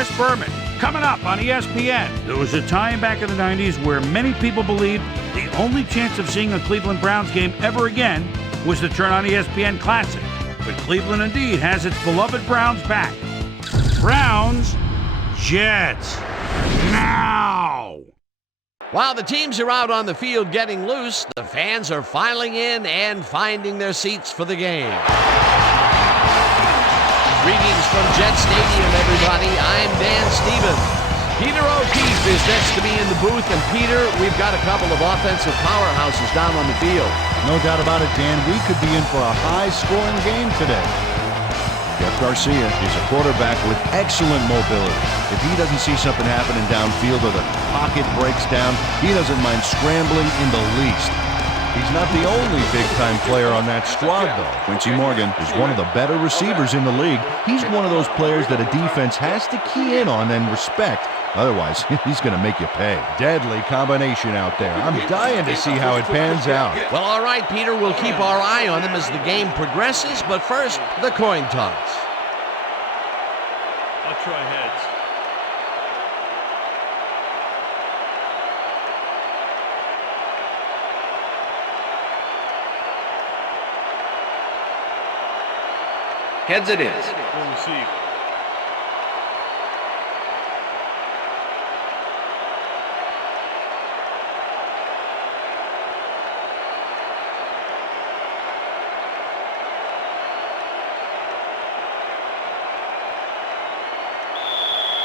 Chris Berman. Coming up on ESPN, there was a time back in the 90s where many people believed the only chance of seeing a Cleveland Browns game ever again was to turn on ESPN Classic. But Cleveland indeed has its beloved Browns back. Browns, Jets, now! While the teams are out on the field getting loose, the fans are filing in and finding their seats for the game. Greetings from Jet Stadium, everybody. I'm Dan Stevens. Peter O'Keefe is next to me in the booth, and Peter, we've got a couple of offensive powerhouses down on the field. No doubt about it, Dan. We could be in for a high-scoring game today. Jeff Garcia is a quarterback with excellent mobility. If he doesn't see something happening downfield or the pocket breaks down, he doesn't mind scrambling in the least. He's not the only big-time player on that squad, though. Quincy Morgan is one of the better receivers in the league. He's one of those players that a defense has to key in on and respect. Otherwise, he's going to make you pay. Deadly combination out there. I'm dying to see how it pans out. Well, all right, Peter, we'll keep our eye on them as the game progresses, but first, the coin toss. I'll try heads. Heads it is. We'll receive.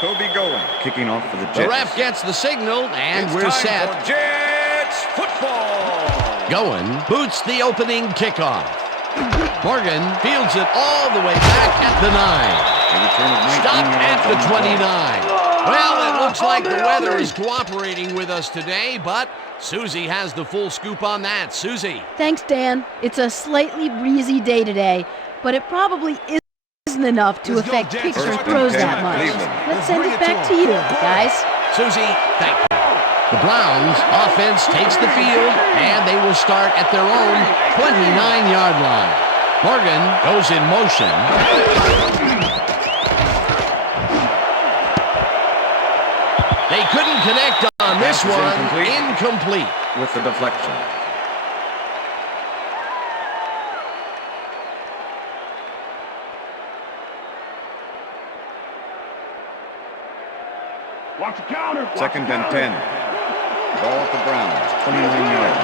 Toby Goen kicking off for the Jets. The ref gets the signal, and we're set. For Jets football. Goen boots the opening kickoff. Morgan fields it all the way back at the 9. Stop at the 29. Well, it looks like the weather is cooperating with us today, but Susie has the full scoop on that. Susie. Thanks, Dan. It's a slightly breezy day today, but it probably isn't enough to affect kicks or throws that much. Let's send it back to you, guys. Susie, thank you. The Browns offense takes the field, and they will start at their own 29-yard line. Morgan goes in motion. They couldn't connect on this one. Incomplete. With the deflection. Watch the counter. Second and 10. Ball at the Browns, 29 yards.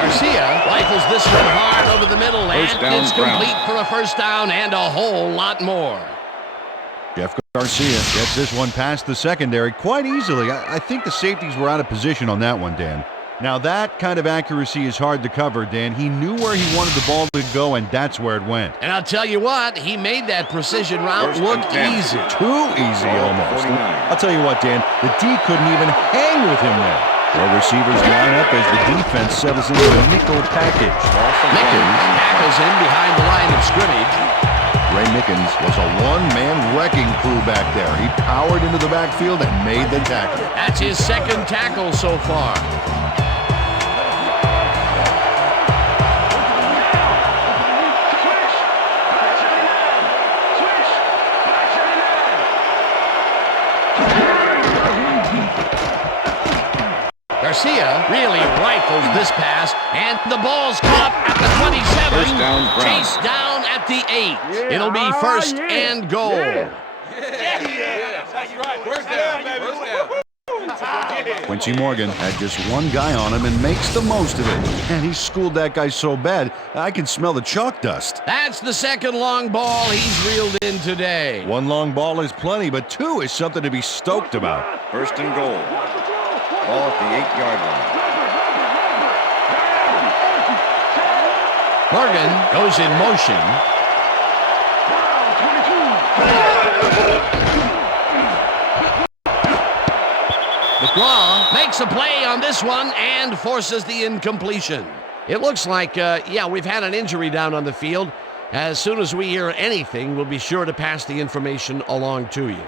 Garcia rifles this one hard over the middle, and it's complete Browns. for a first down and a whole lot more. Jeff Garcia gets this one past the secondary quite easily. I think the safeties were out of position on that one, Dan. Now, that kind of accuracy is hard to cover, Dan. He knew where he wanted the ball to go, and that's where it went. And I'll tell you what, he made that precision route look easy. Too easy, almost. I'll tell you what, Dan, the D couldn't even hang with him there. Four receivers line up as the defense settles into a nickel package. Mickens tackles in behind the line of scrimmage. Ray Mickens was a one-man wrecking crew back there. He powered into the backfield and made the tackle. That's his second tackle so far. Garcia really rifles this pass, and the ball's caught at the 27. First down, Browns. Chased down at the 8. It'll be first and goal. Quincy Morgan had just one guy on him and makes the most of it. And he schooled that guy so bad, I can smell the chalk dust. That's the second long ball he's reeled in today. One long ball is plenty, but two is something to be stoked about. First and goal. Ball at the 8-yard line. Morgan goes in motion. McGraw makes a play on this one and forces the incompletion. It looks like, we've had an injury down on the field. As soon as we hear anything, we'll be sure to pass the information along to you.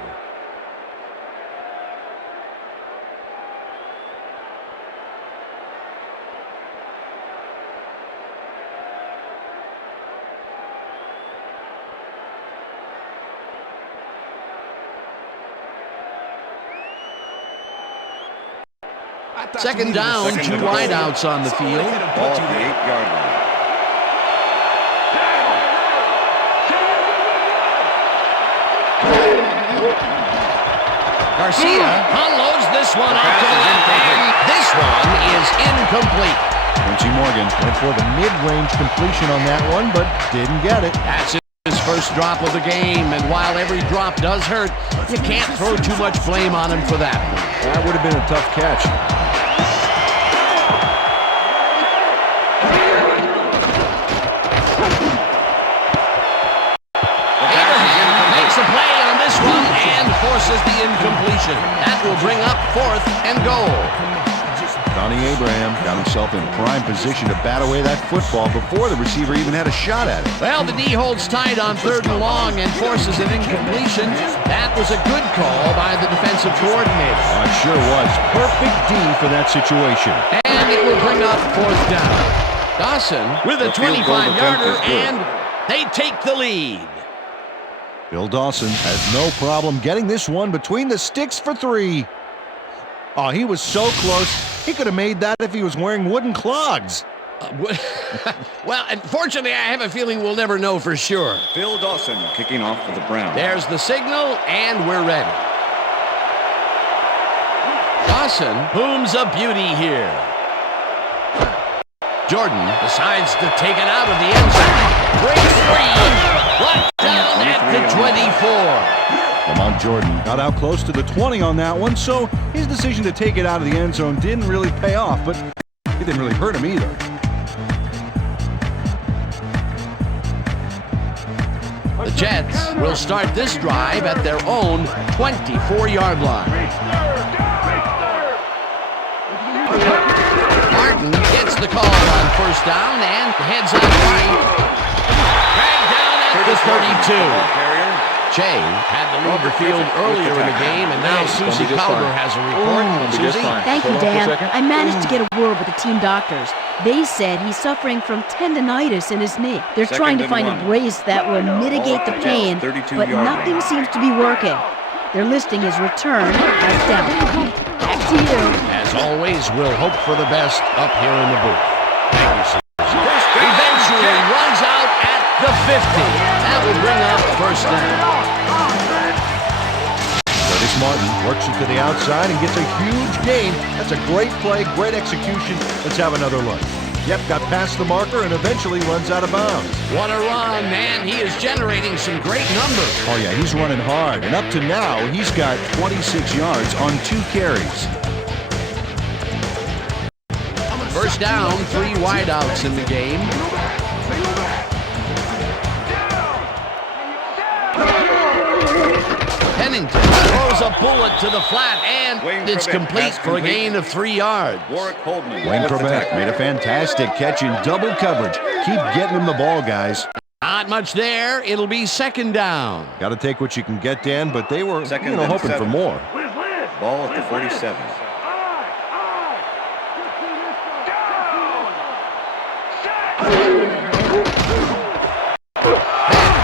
Second down, two wideouts on the field. Ball at the 8-yard line. Garcia unloads this one off to the left, and this one is incomplete. Quincy Morgan went for the mid-range completion on that one, but didn't get it. That's his first drop of the game, and while every drop does hurt, you can't throw too much blame on him for that one. That would have been a tough catch. Makes a play on this one and forces the incompletion. That will bring up 4th and goal. Donnie Abraham got himself in prime position to bat away that football before the receiver even had a shot at it. Well, the D holds tight on 3rd and long and forces an incompletion. That was a good call by the defensive coordinator. It sure was. Perfect D for that situation. And it will bring up 4th down. Dawson with a 25-yarder, and they take the lead. Bill Dawson has no problem getting this one between the sticks for 3. Oh, he was so close. He could have made that if he was wearing wooden clogs. Well, unfortunately, I have a feeling we'll never know for sure. Phil Dawson kicking off for the Browns. There's the signal, and we're ready. Dawson booms a beauty here. Jordan decides to take it out of the end zone. Breaks free. Brought down at the 24. Lamont Jordan got out close to the 20 on that one, so his decision to take it out of the end zone didn't really pay off, but it didn't really hurt him either. The Jets will start this drive at their own 24-yard line. Martin gets the call on 1st down and heads out right. Dragged down at the 32. Jay had the lead the field earlier in the game, and now Susie Calder has a report. Susie? Thank you, Dan. I managed to get a word with the team doctors. They said he's suffering from tendonitis in his knee. They're trying to find a brace that will mitigate the pain, but nothing seems to be working. They're listing his return as down. Back to you. As always, we'll hope for the best up here in the booth. Thank you, Susie. Eventually runs out at the 50. That will bring up 1st down. Curtis Martin works it to the outside and gets a huge gain. That's a great play, great execution. Let's have another look. Yep, got past the marker and eventually runs out of bounds. What a run, man. He is generating some great numbers. Oh, yeah, he's running hard. And up to now, he's got 26 yards on 2 carries. 1st down, 3 wideouts in the game. Pennington throws a bullet to the flat, and it's complete for a gain of 3 yards. Wayne Trebek made a fantastic catch in double coverage. Keep getting him the ball, guys. Not much there. It'll be 2nd down. Got to take what you can get, Dan, but they were hoping for more. Ball at the 47.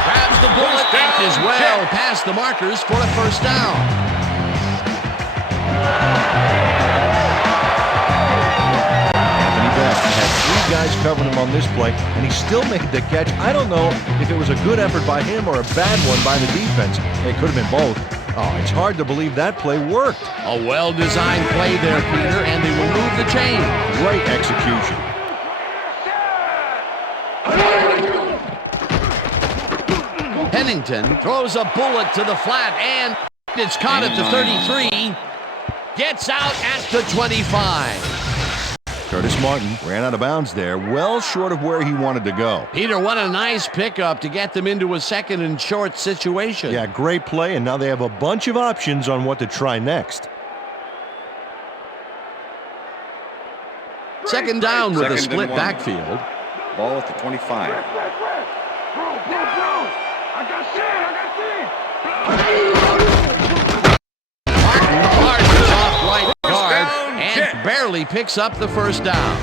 Grabs the bullet and is well past the markers for a 1st down. Anthony Beck had 3 guys covering him on this play, and he still made the catch. I don't know if it was a good effort by him or a bad one by the defense. It could have been both. Oh, it's hard to believe that play worked. A well-designed play there, Peter, and they will move the chain. Great execution. Pennington throws a bullet to the flat, and it's caught at the 33. Gets out at the 25. Curtis Martin ran out of bounds there, well short of where he wanted to go. Peter, what a nice pickup to get them into a 2nd and short situation. Yeah, great play, and now they have a bunch of options on what to try next. 2nd down with a split backfield. Ball at the 25. Martin charges off right guard and barely picks up the 1st down.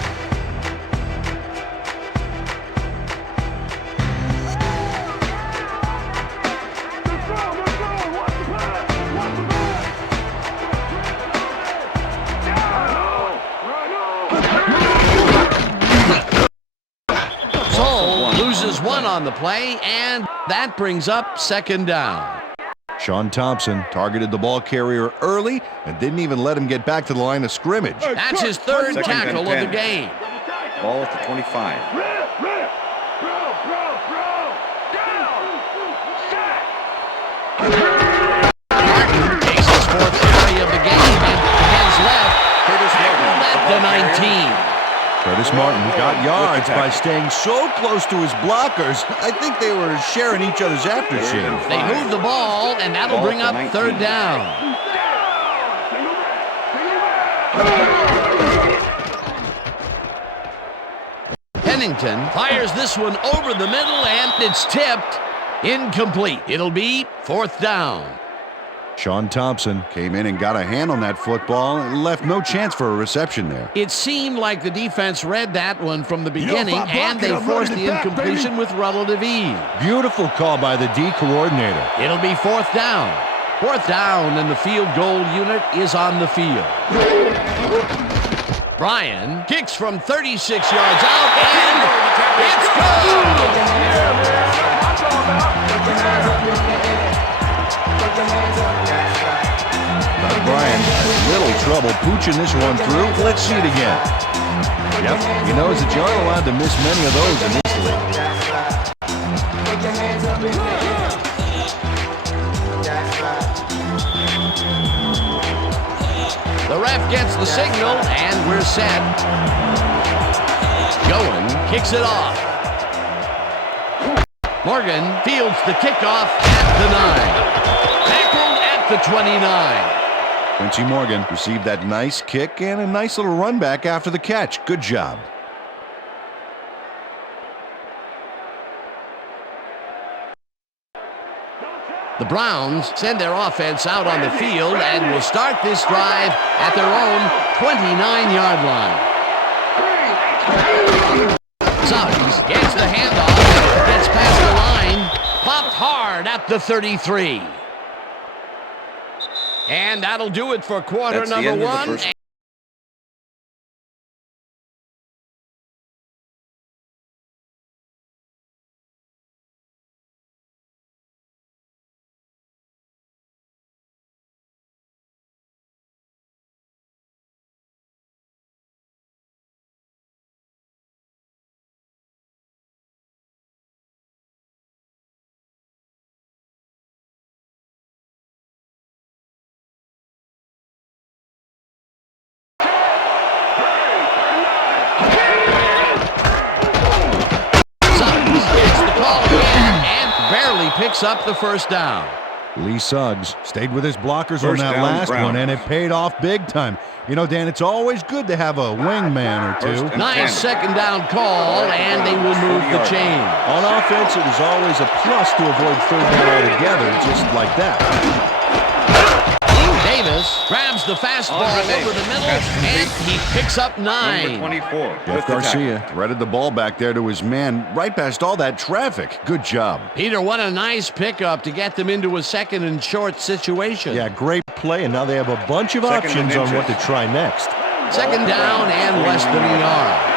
on the play, and that brings up second down. Sean Thompson targeted the ball carrier early and didn't even let him get back to the line of scrimmage. That's his third Second and tackle of 10. the game. Ball at the 25. Martin takes his fourth carry of the game and hands left. Curtis Martin At the 19. Curtis Martin got yards by staying so close to his blockers. I think they were sharing each other's aftershave. They move the ball, and that'll Ball bring at up the 19. third down. Pennington fires this one over the middle, and it's tipped. Incomplete. It'll be fourth down. Sean Thompson came in and got a hand on that football and left no chance for a reception there. It seemed like the defense read that one from the beginning, and they forced the incompletion with relative ease. Beautiful call by the D coordinator. It'll be fourth down. Fourth down, and the field goal unit is on the field. Bryan kicks from 36 yards out, and it's good! Bryan has little trouble pooching this one through. Let's see it again. Yep, he knows that you aren't allowed to miss many of those in this league. The ref gets the signal, and we're set. Goen kicks it off. Morgan fields the kickoff at the 9. Tackled at the 29. Quincy Morgan received that nice kick and a nice little run back after the catch. Good job. The Browns send their offense out on the field and will start this drive at their own 29-yard line. Suggs gets the handoff, gets past the line, popped hard at the 33. And that'll do it for quarter number one. Picks up the first down. Lee Suggs stayed with his blockers on that last one, and it paid off big time. You know, Dan, it's always good to have a wingman or two. Nice second down call, and they will move the chain. On offense, it was always a plus to avoid third down altogether, just like that. Davis grabs the fastball over the middle, and he picks up 9. Number 24. Jeff Garcia threaded the ball back there to his man right past all that traffic. Good job. Peter, what a nice pickup to get them into a second and short situation. Yeah, great play, and now they have a bunch of options on what to try next. Second down and less than a yard.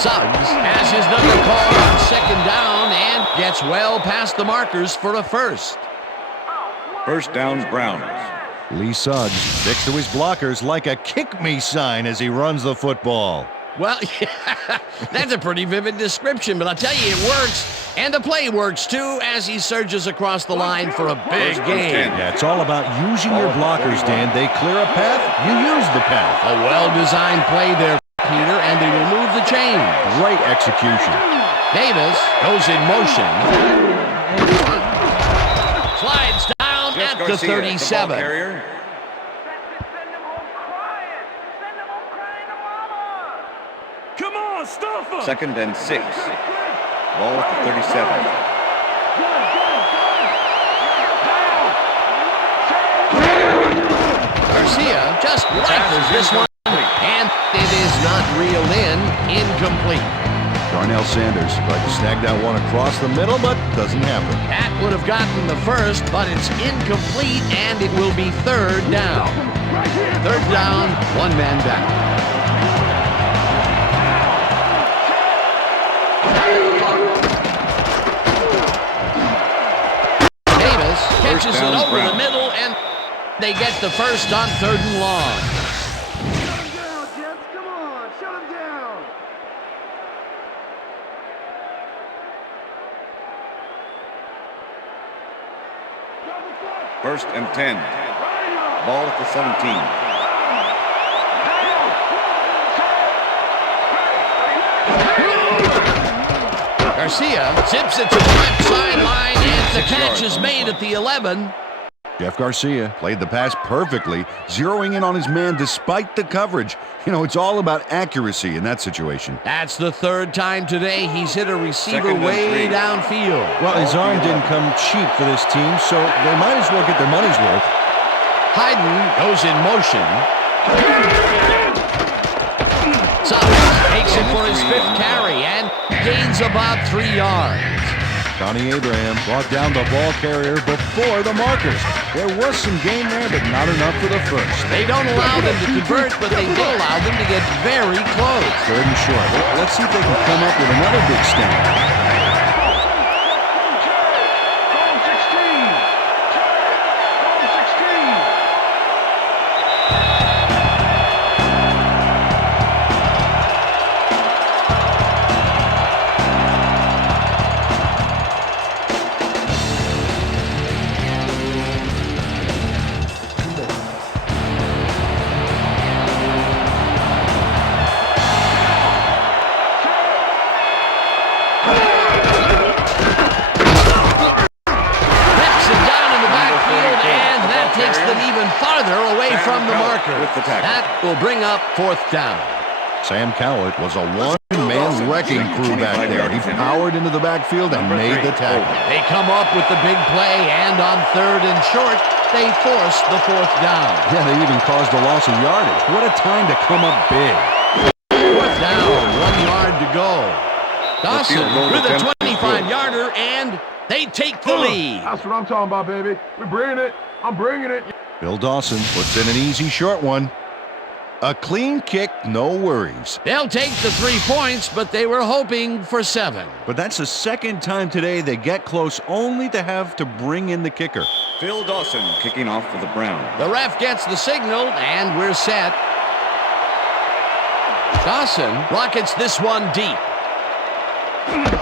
Suggs has his number called on second down and gets well past the markers for a first. First down, Browns. Lee Suggs sticks to his blockers like a kick-me sign as he runs the football. Well, that's a pretty vivid description, but I'll tell you, it works. And the play works, too, as he surges across the line for a big game. Yeah, it's all about using your blockers, Dan. They clear a path, you use the path. A well-designed play there, Peter, and they will move the chain. Great execution. Davis goes in motion. Slides down at the 37. Come on, stuff him! Second and 6. Ball at the 37. Garcia just rifles this one, and it is not reeled in. Incomplete. Darnell Sanders tried to snag that one across the middle, but doesn't happen. That would have gotten the first, but it's incomplete, and it will be third down. Third down, one man back. Launches it over the middle, and they get the first on 3rd and long. Shut him down, Jets. Come on. Shut him down. First and 10. Ball at the 17. Garcia zips it to the left sideline, and the catch is made at the 11. Jeff Garcia played the pass perfectly, zeroing in on his man despite the coverage. You know, it's all about accuracy in that situation. That's the 3rd time today he's hit a receiver way downfield. Well, his arm didn't come cheap for this team, so they might as well get their money's worth. Hayden goes in motion. Summers takes it for his 5th carry and gains about 3 yards. Johnny Abraham brought down the ball carrier before the markers. There was some gain there, but not enough for the first. They don't allow them to convert, but they did allow them to get very close. 3rd and short. Let's see if they can come up with another big stand. That will bring up 4th down. Sam Cowart was a one-man wrecking crew back there. He powered into the backfield and made the tackle. They come up with the big play, and on 3rd and short, they force the 4th down. Yeah, they even caused a loss of yardage. What a time to come up big. 4th down, 1 yard to go. Dawson with a 25-yarder, and they take the lead. That's what I'm talking about, baby. We're bringing it. I'm bringing it. Bill Dawson puts in an easy short one. A clean kick, no worries. They'll take the 3 points, but they were hoping for 7. But that's the 2nd time today they get close, only to have to bring in the kicker. Phil Dawson kicking off for the Browns. The ref gets the signal, and we're set. Dawson rockets this one deep.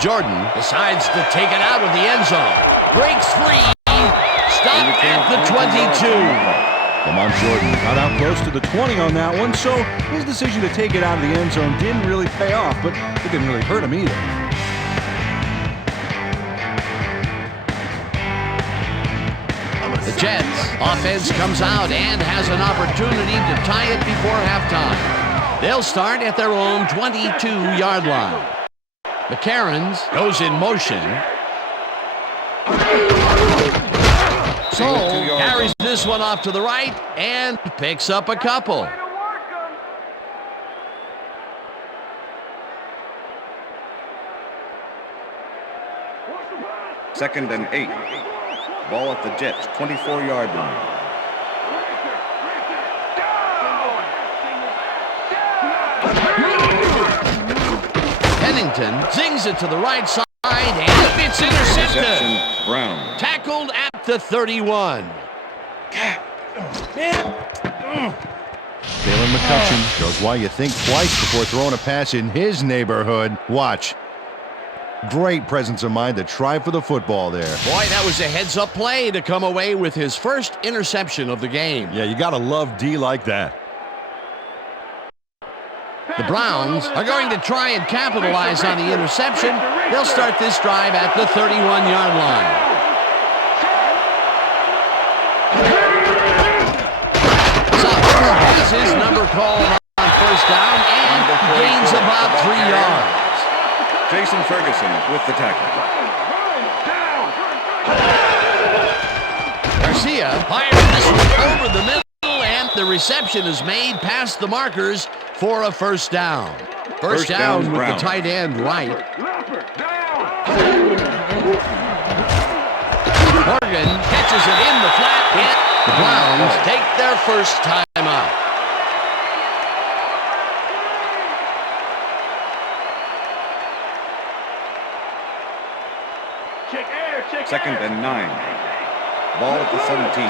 Jordan decides to take it out of the end zone. Breaks free. Stop at the 22. Lamont Jordan got out close to the 20 on that one, so his decision to take it out of the end zone didn't really pay off, but it didn't really hurt him either. The Jets offense comes out and has an opportunity to tie it before halftime. They'll start at their own 22-yard line. McCarron goes in motion. Soul carries this one off to the right and picks up a couple. Second and 8. Ball at the Jets' 24-yard line. Pennington zings it to the right side, and it's intercepted. Brown. Tackled at the 31. Jalen McCutcheon shows why you think twice before throwing a pass in his neighborhood. Watch. Great presence of mind to try for the football there. Boy, that was a heads-up play to come away with his first interception of the game. Yeah, you gotta love D like that. The Browns are going to try and capitalize on the interception. They'll start this drive at the 31-yard line. Sutter has his number called on first down and gains about 3 yards. Jason Ferguson with the tackle. Garcia fires this one over the middle, and the reception is made past the markers for a first down. First down with the tight end right. Morgan catches it in the flat, and the Browns take their first timeout. Second and 9. Ball at the 17.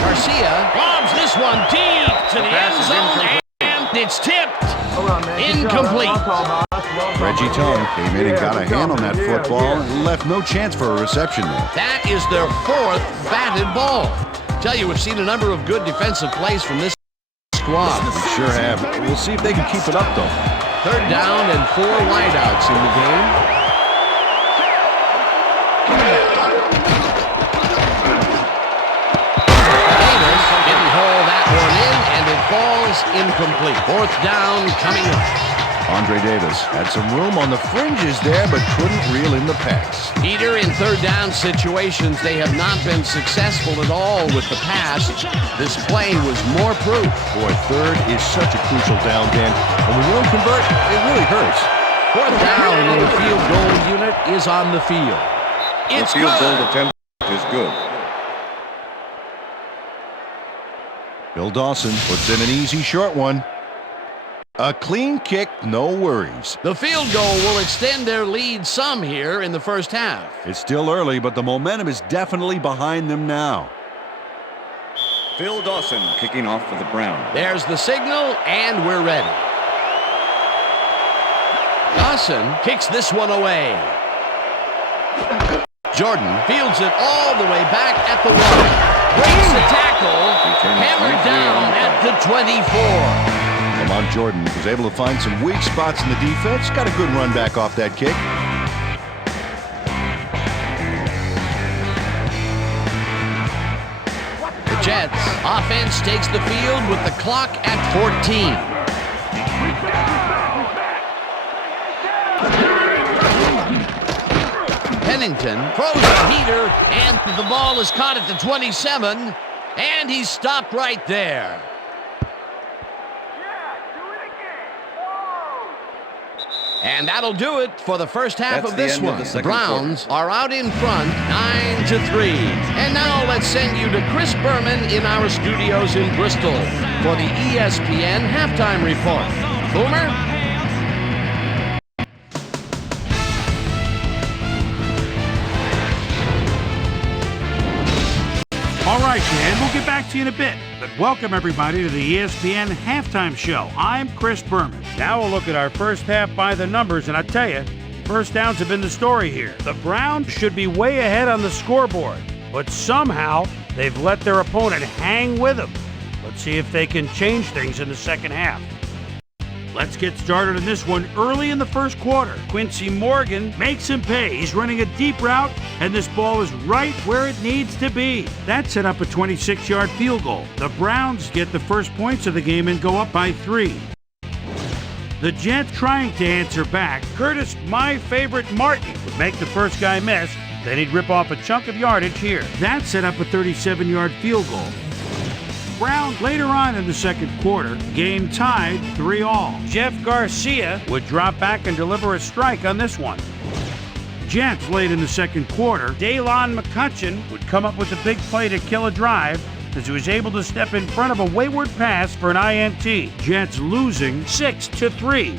Garcia lobs this one deep to the end zone, and it's tipped. Incomplete. Reggie Tongue came in and got a hand on that football and left no chance for a reception there. That is their 4th batted ball. Tell you, we've seen a number of good defensive plays from this squad. We sure have. We'll see if they can keep it up, though. 3rd down and 4 wideouts in the game. Davis didn't haul that one in, and it falls incomplete. 4th down coming up. Andre Davis had some room on the fringes there, but couldn't reel in the pass. Peter, in 3rd down situations, they have not been successful at all with the pass. This play was more proof. Boy, 3rd is such a crucial down, Dan. And when you don't convert, it really hurts. 4th down, and the field goal unit is on the field. It's The field good. goal attempt is good. Bill Dawson puts in an easy short one. A clean kick, no worries. The field goal will extend their lead some here in the first half. It's still early, but the momentum is definitely behind them now. Phil Dawson kicking off for the Browns. There's the signal, and we're ready. Dawson kicks this one away. Jordan fields it all the way back at the 1. Breaks the tackle, hammered down at the 24. Lamont Jordan was able to find some weak spots in the defense. Got a good run back off that kick. The Jets offense takes the field with the clock at 14. Pennington throws a heater, and the ball is caught at the 27, and he's stopped right there. And that'll do it for the first half That's of the this end of one. the The second Browns are out in front, 9-3. And now let's send you to Chris Berman in our studios in Bristol for the ESPN halftime report. Boomer? All right, Dan, we'll get back to you in a bit. But welcome, everybody, to the ESPN Halftime Show. I'm Chris Berman. Now we'll look at our first half by the numbers, and I tell you, first downs have been the story here. The Browns should be way ahead on the scoreboard, but somehow they've let their opponent hang with them. Let's see if they can change things in the second half. Let's get started in this one early in the first quarter. Quincy Morgan makes him pay. He's running a deep route, and this ball is right where it needs to be. That set up a 26-yard field goal. The Browns get the first points of the game and go up by 3. The Jets trying to answer back. Curtis, my favorite Martin, would make the first guy miss. Then he'd rip off a chunk of yardage here. That set up a 37-yard field goal. Browns later on in the second quarter, game tied 3-3. Jeff Garcia would drop back and deliver a strike on this one. Jets late in the second quarter, Daylon McCutcheon would come up with a big play to kill a drive as he was able to step in front of a wayward pass for an INT. Jets losing 6-3.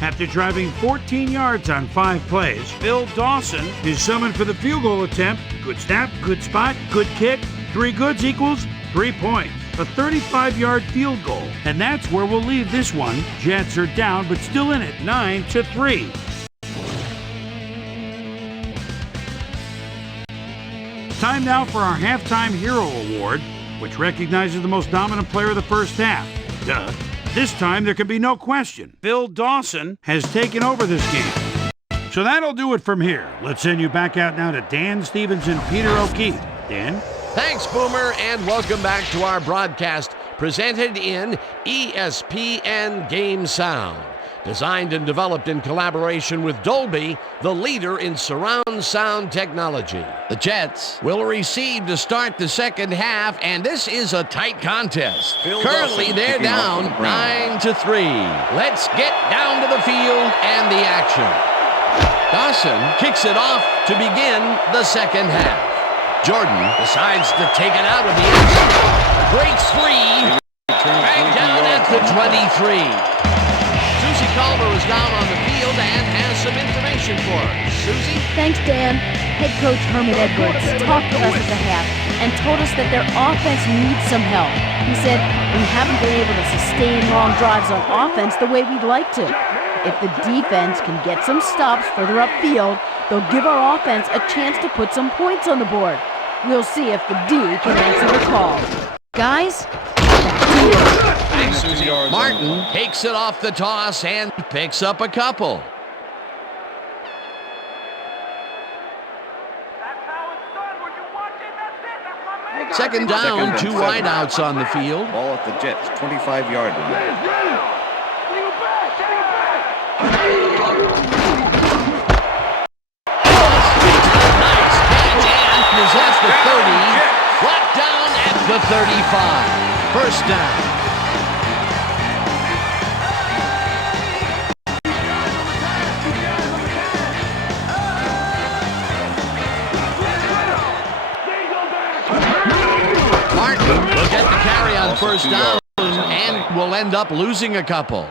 After driving 14 yards on 5 plays, Phil Dawson is summoned for the field goal attempt. Good snap, good spot, good kick. 3 goods equals 3 points. A 35-yard field goal. And that's where we'll leave this one. Jets are down, but still in it, 9-3. Time now for our Halftime Hero Award, which recognizes the most dominant player of the first half. Duh. This time, there can be no question. Phil Dawson has taken over this game. So that'll do it from here. Let's send you back out now to Dan Stevens and Peter O'Keefe. Dan? Thanks, Boomer, and welcome back to our broadcast presented in ESPN Game Sound. Designed and developed in collaboration with Dolby, the leader in surround sound technology. The Jets will receive to start the second half, and this is a tight contest. Currently, they're down 9-3. Let's get down to the field and the action. Dawson kicks it off to begin the second half. Jordan decides to take it out of the end zone. Breaks free. Back down at the 23. Susie Culver is down on the field and has some information for us. Susie? Thanks, Dan. Head coach Herman Edwards talked to us at the half and told us that their offense needs some help. He said, we haven't been able to sustain long drives on offense the way we'd like to. If the defense can get some stops further upfield, they'll give our offense a chance to put some points on the board. We'll see if the D can answer the call. Guys, thanks, Susie. Martin takes it off the toss and picks up a couple. Second down, two wideouts on the field. Ball at the Jets, 25-yard line. Nice catch and is at the 30. Brought down at the 35. First down. Martin will get the carry on first down and will end up losing a couple.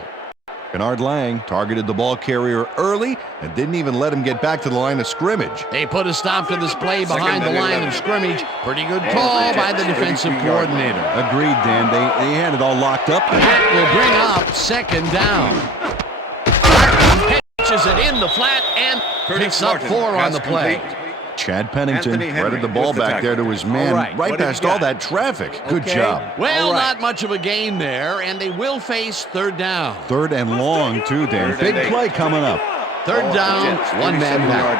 Bernard Lang targeted the ball carrier early and didn't even let him get back to the line of scrimmage. They put a stop to this play behind the line of scrimmage. Pretty good call by the defensive coordinator. Agreed, Dan. They had it all locked up. That will bring up second down. Martin pitches it in the flat and picks up 4 on the play. Chad Pennington threaded the ball back there to his man right past all that traffic. Good job. Well, not much of a gain there, and they will face third down. Third and long, too, Dan. Big play coming up. Third down, one man back.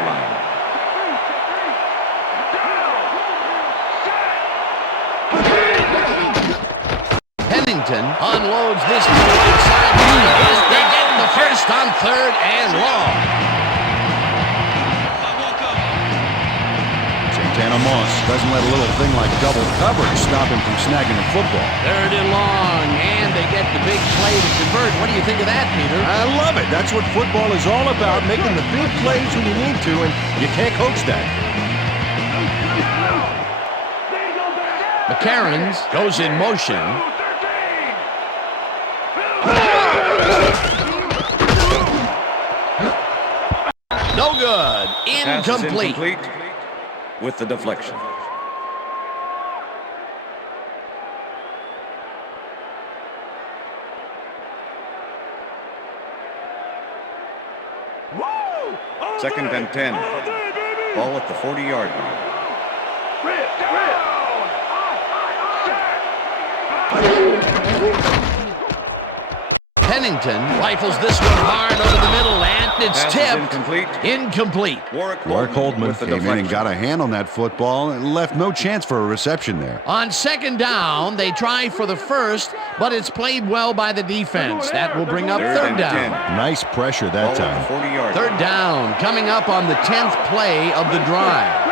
Pennington unloads this right side. They get the first on third and long. Santana Moss doesn't let a little thing like double coverage stop him from snagging the football. Third and long, and they get the big play to convert. What do you think of that, Peter? I love it. That's what football is all about, making the big plays when you need to, and you can't coach that. McCarrons goes in motion. No good. Incomplete. With the deflection. Second and 10. Ball at the 40-yard line. Pennington rifles this one hard over the middle, and it's tipped. Incomplete. Warwick Holdman came in and got a hand on that football and left no chance for a reception there. On second down, they try for the first, but it's played well by the defense. That will bring up third down. Nice pressure that time. Third down, coming up on the 10th play of the drive.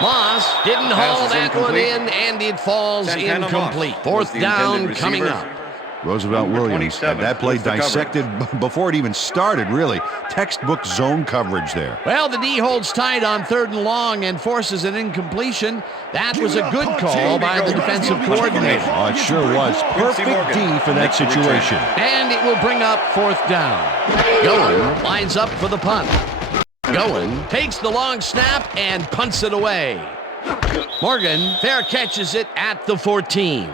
Moss didn't haul that one in, and it falls incomplete. Fourth down coming up. Roosevelt Williams had that play dissected before it even started, really. Textbook zone coverage there. Well, the D holds tight on third and long and forces an incompletion. That was a good call by the defensive coordinator. Oh, it sure was. Perfect D for that situation. And it will bring up fourth down. Goen lines up for the punt. Goen takes the long snap and punts it away. Morgan fair catches it at the 14.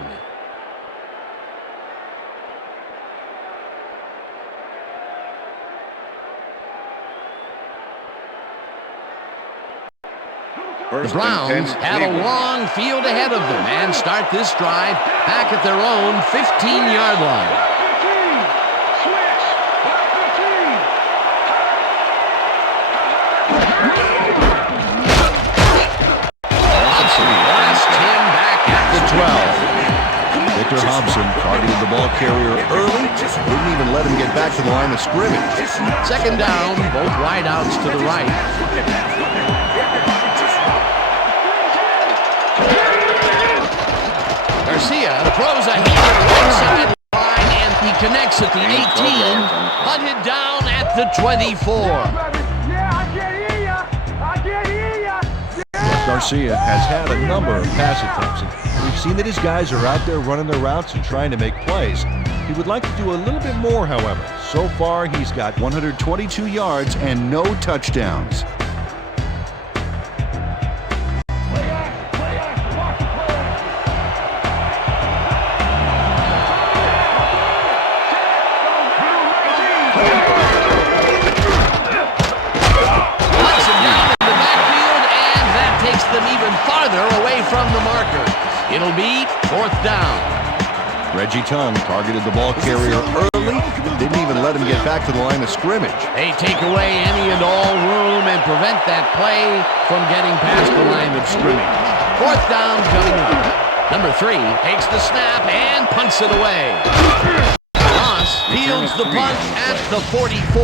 The Browns have a long field ahead of them and start this drive back at their own 15-yard line. Victor Hobson targeted the ball carrier early, didn't even let him get back to the line of scrimmage. Second down, both wideouts to the right. Garcia throws a heater right side line, and he connects at the 18, hunted down at the 24. Garcia has had a number of pass attempts, and we've seen that his guys are out there running their routes and trying to make plays. He would like to do a little bit more, however. So far, he's got 122 yards and no touchdowns. It'll be 4th down. Reggie Tongue targeted the ball carrier early, but didn't even let him get back to the line of scrimmage. They take away any and all room and prevent that play from getting past the line of scrimmage. 4th down coming up. Number 3 takes the snap and punts it away. Moss fields the punt at the 44.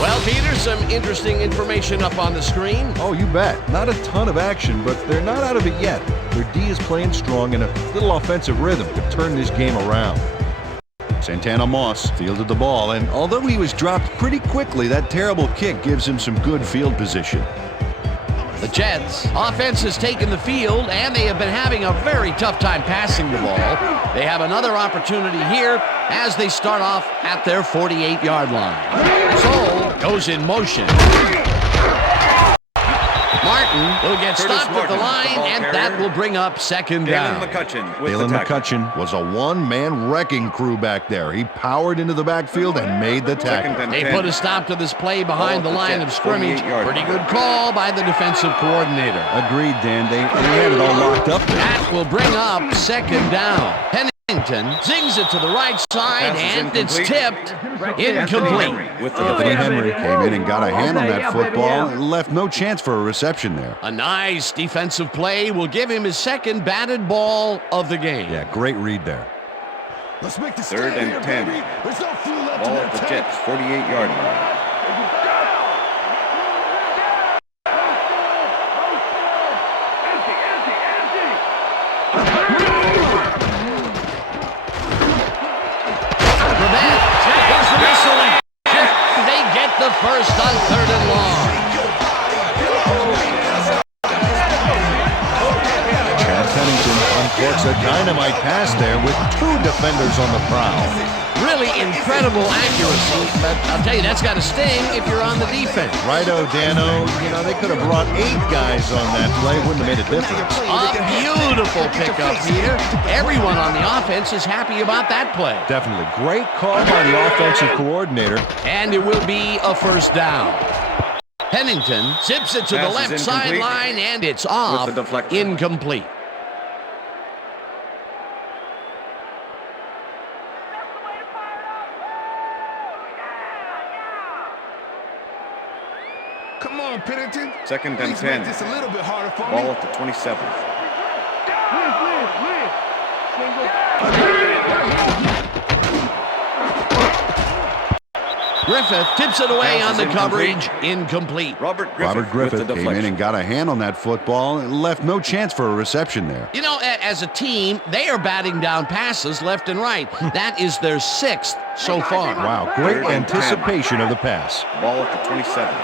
Well, Peter, some interesting information up on the screen. Oh, you bet. Not a ton of action, but they're not out of it yet. Their D is playing strong, and a little offensive rhythm could turn this game around. Santana Moss fielded the ball, and although he was dropped pretty quickly, that terrible kick gives him some good field position. The Jets offense has taken the field, and they have been having a very tough time passing the ball. They have another opportunity here as they start off at their 48-yard line. So goes in motion. Martin will get stopped at the line, and that will bring up 2nd down. Dalen McCutcheon was a one-man wrecking crew back there. He powered into the backfield and made the tackle. They put a stop to this play behind the line of scrimmage. Pretty good call by the defensive coordinator. Agreed, Dan. They had it all locked up there. That will bring up 2nd down. Pennington zings it to the right side, and it's tipped. Incomplete. Anthony Henry came in and got a hand on that football and left no chance for a reception there. A nice defensive play will give him his 2nd batted ball of the game. Yeah, great read there. Let's make this 3rd and 10. Ball at the Jets, 48-yard line. The first on 3rd and long. Chad Pennington uncorks a dynamite pass there with 2 defenders on the prowl. Really incredible accuracy, but I'll tell you, that's got to sting if you're on the defense. Righto, Dano. You know, they could have brought 8 guys on that play. Wouldn't have made a difference. A beautiful pickup here. Everyone on the offense is happy about that play. Definitely. Great call by the offensive coordinator. And it will be a 1st down. Pennington zips it to the left sideline, and it's off. Incomplete. Come on, Pennington. 2nd and 10. Just a little bit harder for Ball at the 27. Griffith tips it away on the coverage. Incomplete. Robert Griffith came in and got a hand on that football and left no chance for a reception there. You know, as a team, they are batting down passes left and right. That is their 6th so far. Wow, great anticipation of the pass. Ball at the 27.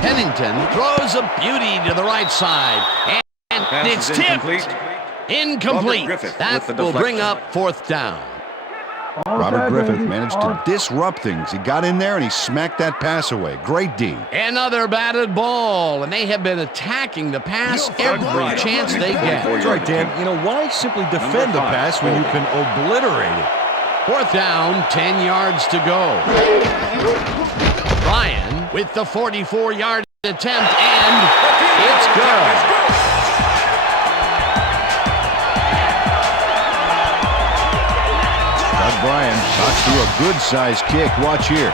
Pennington throws a beauty to the right side, and it's tipped. Incomplete. That will bring up 4th down. Robert Griffith managed to disrupt things. He got in there and he smacked that pass away. Great D. Another batted ball, and they have been attacking the pass every chance they get. That's right, Dan. You know, why simply defend the pass when you can obliterate it? 4th down, 10 yards to go. Ryan with the 44-yard attempt, and it's good. Bryan knocks through a good-sized kick. Watch here.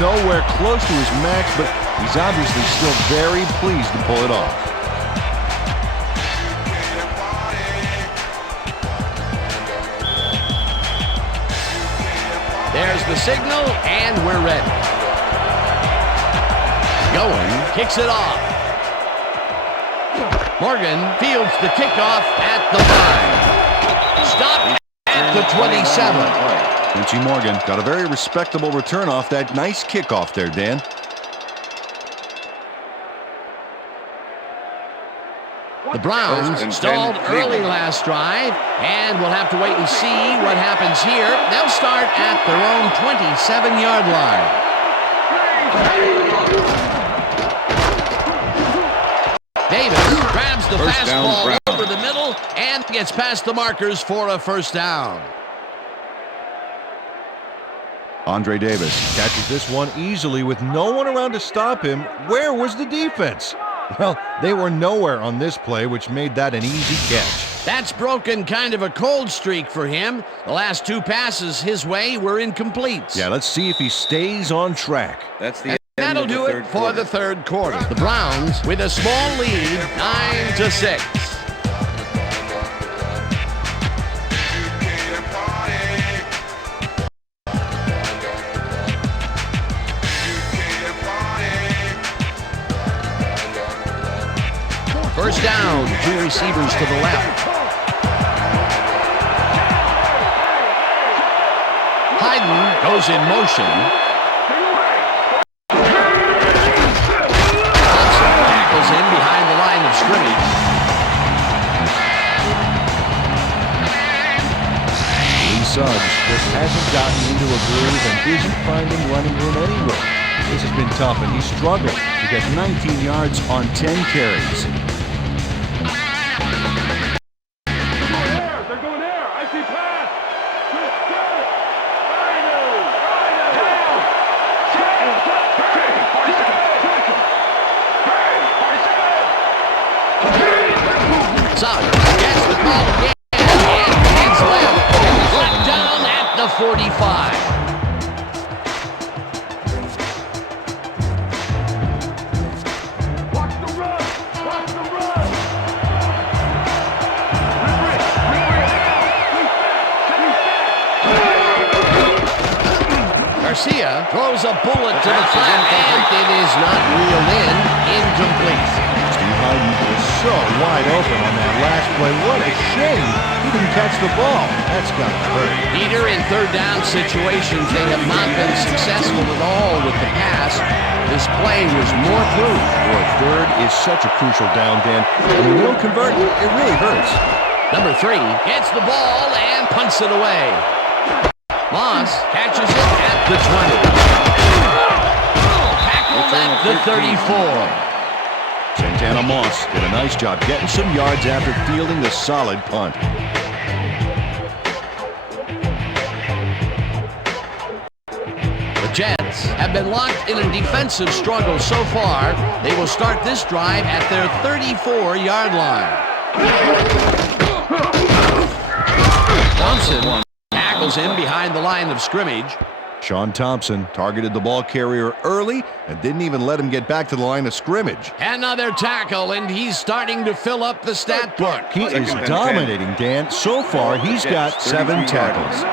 Nowhere close to his max, but he's obviously still very pleased to pull it off. There's the signal, and we're ready. Going, kicks it off. Morgan fields the kickoff at the 5. Stopped at the 27. Quincy Morgan got a very respectable return off that nice kickoff there, Dan. The Browns stalled early last drive, and we'll have to wait and see what happens here. They'll start at their own 27-yard line. Davis grabs the fastball over the middle and gets past the markers for a first down. Andre Davis catches this one easily with no one around to stop him. Where was the defense? Well, they were nowhere on this play, which made that an easy catch. That's broken kind of a cold streak for him. The last two passes his way were incomplete. Yeah, let's see if he stays on track. That's the That'll do it for the third quarter. The Browns with a small lead, 9-6. First down, two receivers to the left. Hayden goes in motion. Thompson tackles in behind the line of scrimmage. Lee Suggs just hasn't gotten into a groove and isn't finding running room anywhere. This has been tough, and he struggled to get 19 yards on 10 carries. Suggs gets the call again, and hands left. Brought down at the 45. Watch the run! Watch the run! Garcia throws a bullet to the flat, and it is not reeled in. Incomplete. Steve Hayden was so wide open on that last play. What a shame he didn't catch the ball. That's got to hurt. Peter, in third down situations, they have not been successful at all with the pass. This play was more proof. Boy, third is such a crucial down, Dan. When you don't convert, it really hurts. Number 3 gets the ball and punts it away. Moss catches it at the 20. Tackled at the 34. Santana Moss did a nice job getting some yards after fielding the solid punt. The Jets have been locked in a defensive struggle so far. They will start this drive at their 34-yard line. Thompson tackles in behind the line of scrimmage. Sean Thompson targeted the ball carrier early and didn't even let him get back to the line of scrimmage. Another tackle, and he's starting to fill up the stat book. He is dominating, Dan. So far, he's got 7 tackles.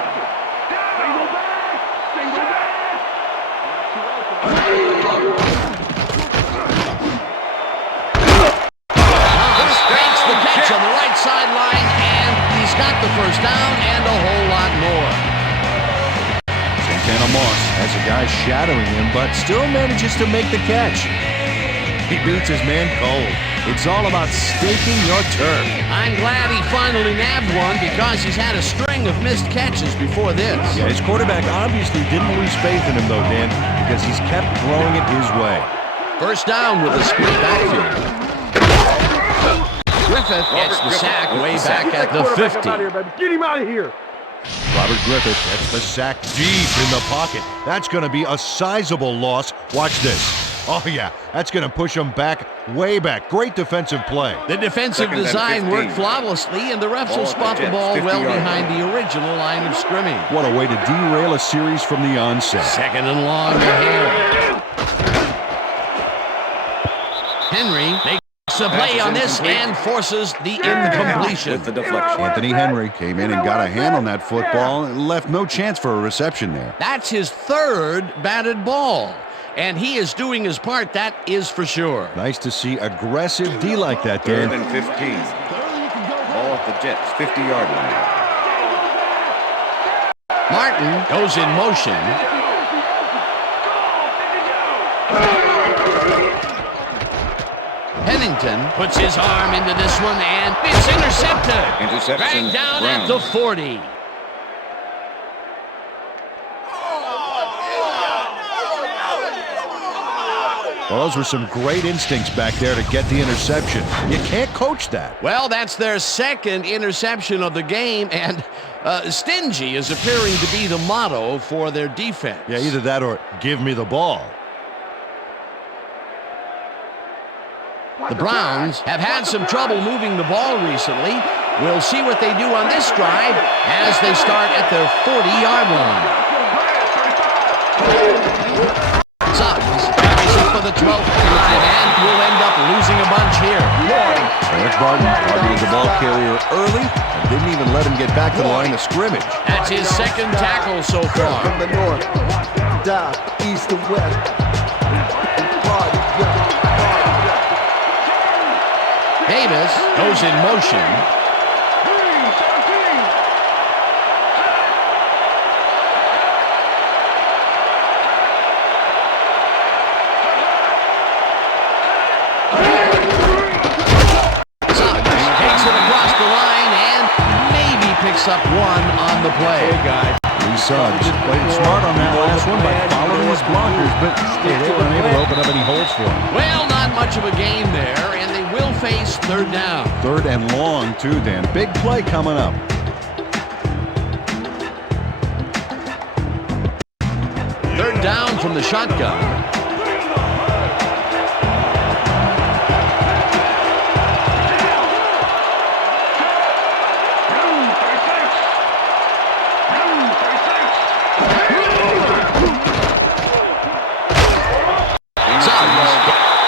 Makes the catch on the right sideline, and he's got the first down and a whole lot more. Santana Moss has a guy shadowing him, but still manages to make the catch. He beats his man cold. It's all about staking your turf. I'm glad he finally nabbed one because he's had a string of missed catches before this. Yeah, his quarterback obviously didn't lose faith in him, though, Dan, because he's kept throwing it his way. First down with a split backfield. Griffith gets the sack way back at the 50. Get him out of here! Robert Griffith gets the sack deep in the pocket. That's going to be a sizable loss. Watch this. Oh, yeah, that's going to push him back, way back. Great defensive play. The defensive design worked flawlessly, and the refs will spot the ball well behind the original line of scrimmage. What a way to derail a series from the onset. Second and long ahead. Henry makes a play on this and forces the incompletion. With the deflection. Anthony Henry came in and got a hand on that football and left no chance for a reception there. That's his third batted ball, and he is doing his part, that is for sure. Nice to see aggressive D like that, Dan. 3rd and 15. Ball at the Jets' 50-yard line. Martin goes in motion. Pennington puts his arm into this one, and it's intercepted. Interception, Dragged down Browns. at the 40. Well, those were some great instincts back there to get the interception. You can't coach that. Well, that's their second interception of the game, and stingy is appearing to be the motto for their defense. Yeah, either that or give me the ball. The Browns have had some trouble moving the ball recently. We'll see what they do on this drive as they start at their 40-yard line. Suggs carries it for the 12th time, and will end up losing a bunch here. Eric Barton targeted the ball carrier early and didn't even let him get back to the line of scrimmage. That's his second tackle so far. From the north, south, east, and west. Davis goes in motion. Suggs takes it across the line and maybe picks up one on the play. Hey, guys. Lee Suggs played smart on that last one by following his blockers, but hey, they weren't able to open up any holes for him. Well, not much of a gain there, and they will face third down. Third and long, too, Dan. Big play coming up. Third down from the shotgun.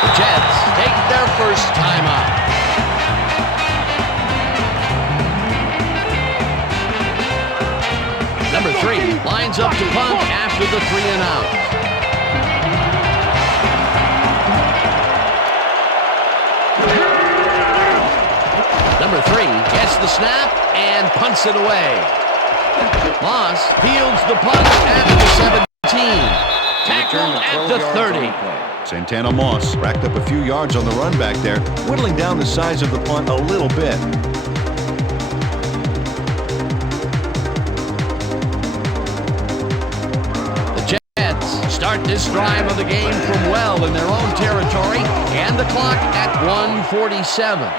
The Jets take their first time out. Number 3 lines up to punt after the 3 and out. Number 3 gets the snap and punts it away. Moss fields the punt at the 17. Tackled at the 30. Santana Moss racked up a few yards on the run back there, whittling down the size of the punt a little bit. The Jets start this drive of the game from well in their own territory, and the clock at 1:47.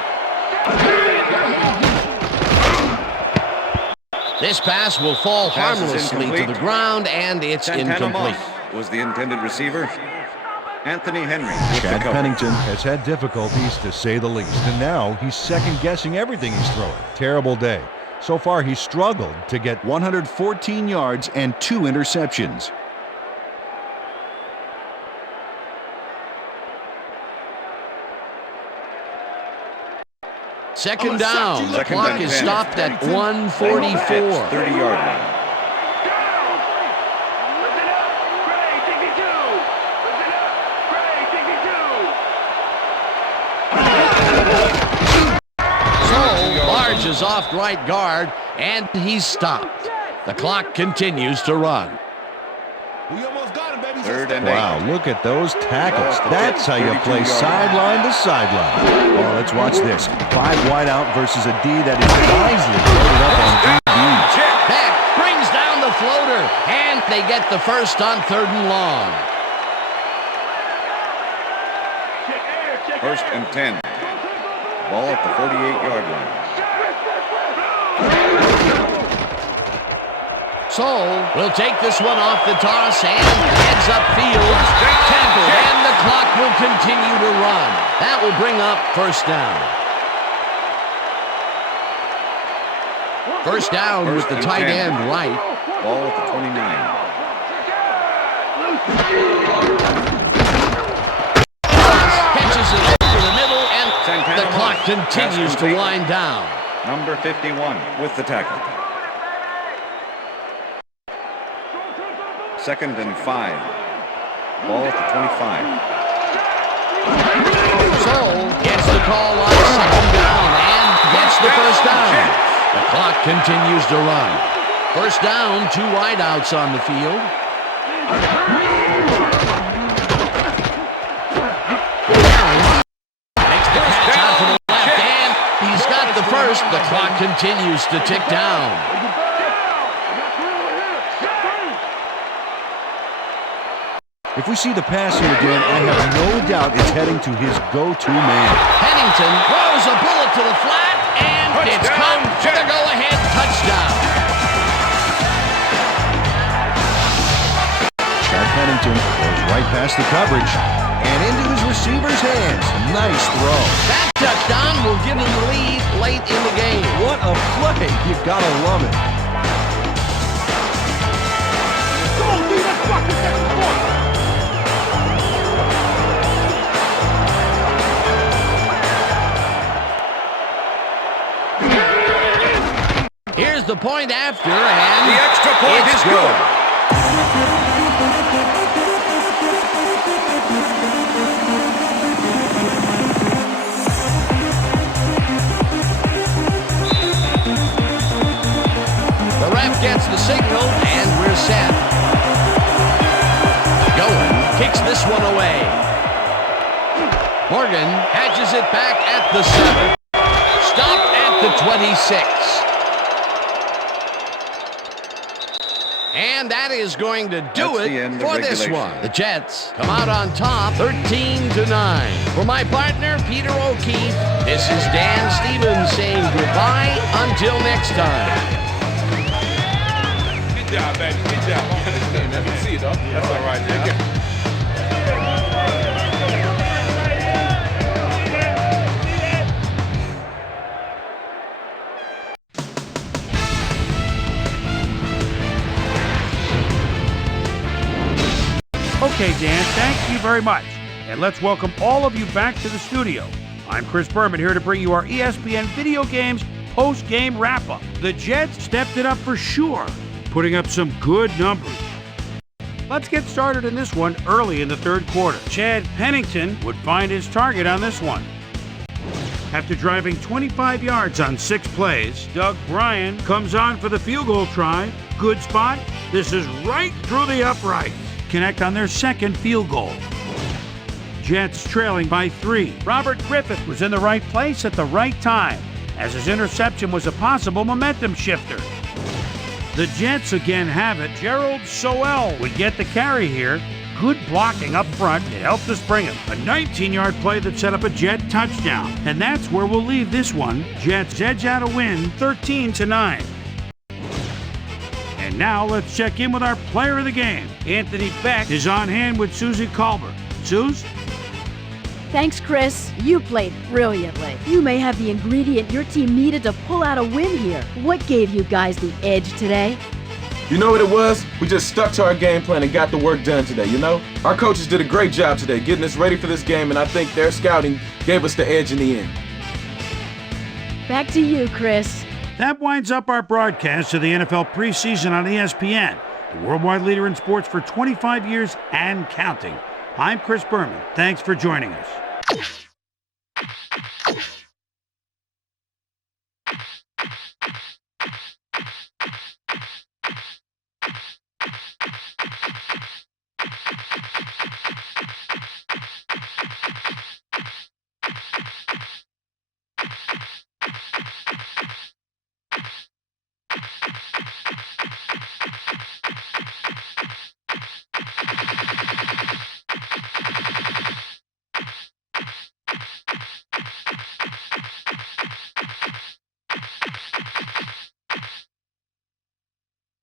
This pass will fall Pass is harmlessly to incomplete. the ground, and it's Santana incomplete. Moss was the intended receiver. Anthony Henry with the Chad cover. Pennington has had difficulties, to say the least, and now he's second-guessing everything he's throwing. Terrible day. So far, he's struggled to get 114 yards and 2 interceptions. Second down. The Second clock and is 10. stopped at At 1:44. 30-yard line. Barges off right guard, and he's stopped. The clock continues to run. We almost got him, baby. Third and Wow, 8. look at those tackles. That's how you play sideline to sideline. Well, let's watch this. 5 wide out versus a D that is wisely loaded up on DBs. Beck brings down the floater, and they get the first on 3rd and long. First and 10. Ball at the 48-yard line. Soul will take this one off the toss and heads upfield. Tackled, and the clock will continue to run. That will bring up first down. First down with the tight end right. Ball at the 29. Catches it over the middle, and Santana the clock Moss. continues Pass to complete. wind down. Number 51 with the tackle. Second and 5. Ball at the 25. Soul gets the call on second down and gets the first down. The clock continues to run. First down, 2 wideouts on the field. Makes the catch out to the left, and he's got the first. The clock continues to tick down. If we see the pass here again, I have no doubt it's heading to his go-to man. Pennington throws a bullet to the flat, and it's come for the go-ahead touchdown. Chad Pennington goes right past the coverage and into his receiver's hands. Nice throw. That touchdown will give him the lead late in the game. What a play. You gotta love it. Come on, dude, let's rock this next point. Here's the point after, and The extra point is good. the ref gets the signal, and we're set. Going, kicks this one away. Morgan hatches it back at the 7. Stopped at the 26. And that is going to do That's the end it of for this regulation. one. The Jets come out on top, 13-9. For my partner, Peter O'Keefe, this is Dan Stevens saying goodbye until next time. Good job, baby. Good job. I understand that. You see it, though. That's all right, man. Okay, Dan, thank you very much. And let's welcome all of you back to the studio. I'm Chris Berman here to bring you our ESPN Video Games post-game wrap-up. The Jets stepped it up for sure, putting up some good numbers. Let's get started in this one early in the third quarter. Chad Pennington would find his target on this one. After driving 25 yards on 6 plays, Doug Bryan comes on for the field goal try. Good spot. This is right through the uprights. Connect on their second field goal. Jets trailing by 3. Robert Griffith was in the right place at the right time, as his interception was a possible momentum shifter. The Jets again have it. Gerald Sowell would get the carry here. Good blocking up front. It helped us bring him. A 19-yard play that set up a Jet touchdown. And that's where we'll leave this one. Jets edge out a win, 13-9. And now let's check in with our player of the game. Anthony Beck is on hand with Susie Colbert. Suze? Thanks, Chris. You played brilliantly. You may have the ingredient your team needed to pull out a win here. What gave you guys the edge today? You know what it was? We just stuck to our game plan and got the work done today, you know? Our coaches did a great job today getting us ready for this game, and I think their scouting gave us the edge in the end. Back to you, Chris. That winds up our broadcast of the NFL preseason on ESPN, the worldwide leader in sports for 25 years and counting. I'm Chris Berman. Thanks for joining us.